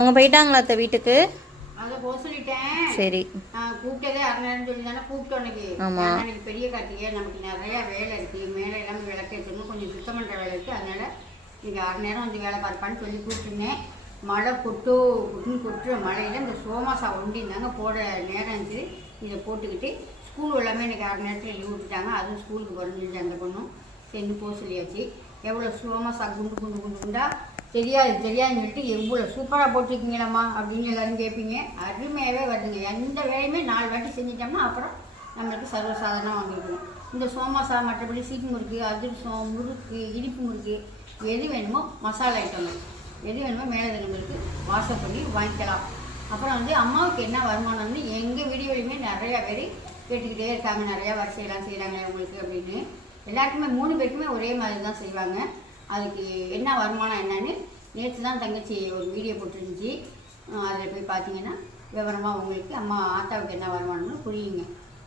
அவங்க போயிட்டாங்களா அத்தை வீட்டுக்கு? அதை போக சொல்லிட்டேன். சரி. கூப்பிட்டதே அரைநேரம் சொல்லி தானே கூப்பிட்டோம் அன்னைக்கு. ஆமா. அன்னைக்கு பெரிய கார்த்திகை நமக்கு நிறைய வேலை இருக்கு. மேலே எல்லாம் விளக்கு ஏற்றணும் கொஞ்சம் சுத்தம் பண்ணுற வேலை இருக்கு. அதனால நீங்க அரை நேரம் வந்து வேலை பார்ப்பான்னு சொல்லி கூப்பிட்டுருந்தேன். மழை கொட்டோ கொட்டுன்னு கொட்டுற மழையில இந்த சோமாசா ஒண்டிருந்தாங்க போட நேரம் இருந்துச்சு. இதை போட்டுக்கிட்டு ஸ்கூல் எல்லாமே எனக்கு அரை நேரத்தில் லீவ் விட்டுட்டாங்க. அதுவும் ஸ்கூலுக்கு வரணும் அந்த பொண்ணும் சேர்ந்து போக சொல்லியாச்சு. எவ்வளோ சோமாசா குண்டு குண்டு குண்டு குண்டா தெரியாது தெரியாதுன்னு சொல்லிட்டு எவ்வளோ சூப்பராக போட்டிருக்கீங்களம்மா அப்படின்னு எல்லாரும் கேட்பீங்க அருமையாகவே வருதுங்க. எந்த வேலையுமே நாலு வாட்டி செஞ்சிட்டோம்னா அப்புறம் நம்மளுக்கு சர்வசாதாரணம் வாங்கிக்கணும் இந்த சோமாசா மற்றபடி சீட்டு முறுக்கு அதிரசம் முறுக்கு இனிப்பு முறுக்கு எது வேணுமோ மசாலா ஐட்டங்கள் எது வேணுமோ மேலதினங்களுக்கு வாசல் பண்ணி வாங்கிக்கலாம். அப்புறம் வந்து அம்மாவுக்கு என்ன வருமானம்னு எங்கள் வீடியோலையுமே நிறையா பேர் கேட்டுக்கிட்டே இருக்காங்க. நிறையா வரிசையெல்லாம் செய்கிறாங்க உங்களுக்கு அப்படின்னு. எல்லாருக்குமே மூணு பேருக்குமே ஒரே மாதிரி தான் செய்வாங்க. அதுக்கு என்ன வருமானம் என்னன்னு நேற்று தான் தங்கச்சி ஒரு வீடியோ போட்டுருந்துச்சி. அதில் போய் பார்த்தீங்கன்னா விவரமாக உங்களுக்கு அம்மா ஆத்தாவுக்கு என்ன வருமானம்னு புரியுங்க.